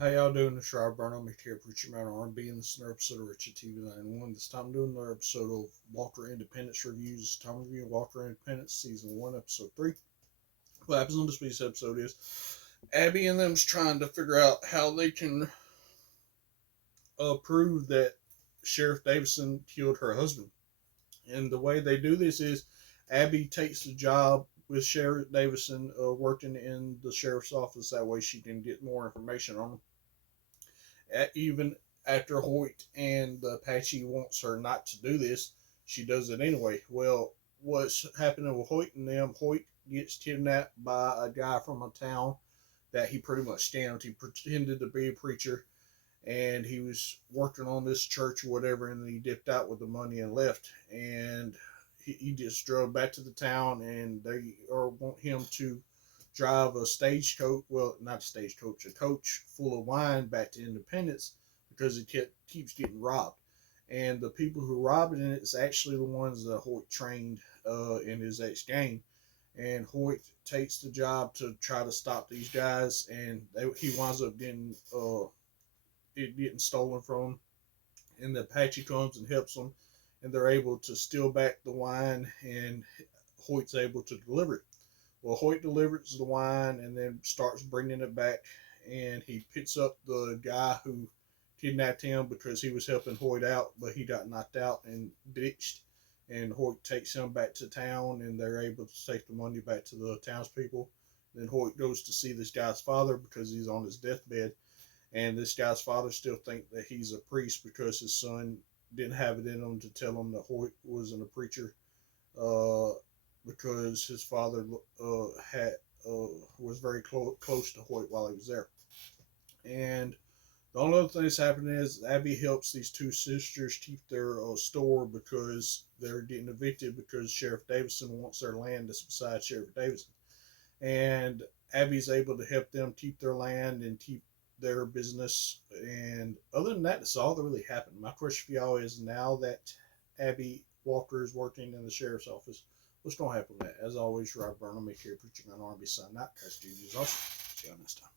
How y'all doing? This is Rob Burnham here, preaching about R&B in this another episode of Richard TV 91. This time I'm doing another episode of Walker Independence Reviews. This time I'm reviewing Walker Independence Season 1, Episode 3. What happens on this week's episode is Abby and them's trying to figure out how they can prove that Sheriff Davison killed her husband. And the way they do this is Abby takes the job with Sheriff Davison working in the sheriff's office. That way she can get more information on him. Even after Hoyt and the Apache wants her not to do this, she does it anyway. Well, what's happening with Hoyt and them? Hoyt gets kidnapped by a guy from a town that he pretty much scammed. He pretended to be a preacher, and he was working on this church or whatever, and then he dipped out with the money and left. And he just drove back to the town, and they want him to drive a stagecoach, well, not a stagecoach, a coach full of wine back to Independence because it keeps getting robbed. And the people who robbed it in it is actually the ones that Hoyt trained in his ex-gang. And Hoyt takes the job to try to stop these guys, and he winds up getting it getting stolen from him. And the Apache comes and helps them, and they're able to steal back the wine, and Hoyt's able to deliver it. Well, Hoyt delivers the wine and then starts bringing it back, and he picks up the guy who kidnapped him because he was helping Hoyt out, but he got knocked out and ditched. And Hoyt takes him back to town, and they're able to take the money back to the townspeople. Then Hoyt goes to see this guy's father because he's on his deathbed, and this guy's father still thinks that he's a priest because his son didn't have it in him to tell him that Hoyt wasn't a preacher. Because his father was very close to Hoyt while he was there. And the only other thing that's happening is Abby helps these two sisters keep their store because they're getting evicted because Sheriff Davison wants their land that's beside Sheriff Davison. And Abby's able to help them keep their land and keep their business. And other than that, that's all that really happened. My question for y'all is, now that Abby Walker is working in the sheriff's office, what's going to happen with that? As always, Rob Burnham, here preaching on R&B Sunday night. That's Judy's awesome. See you next time.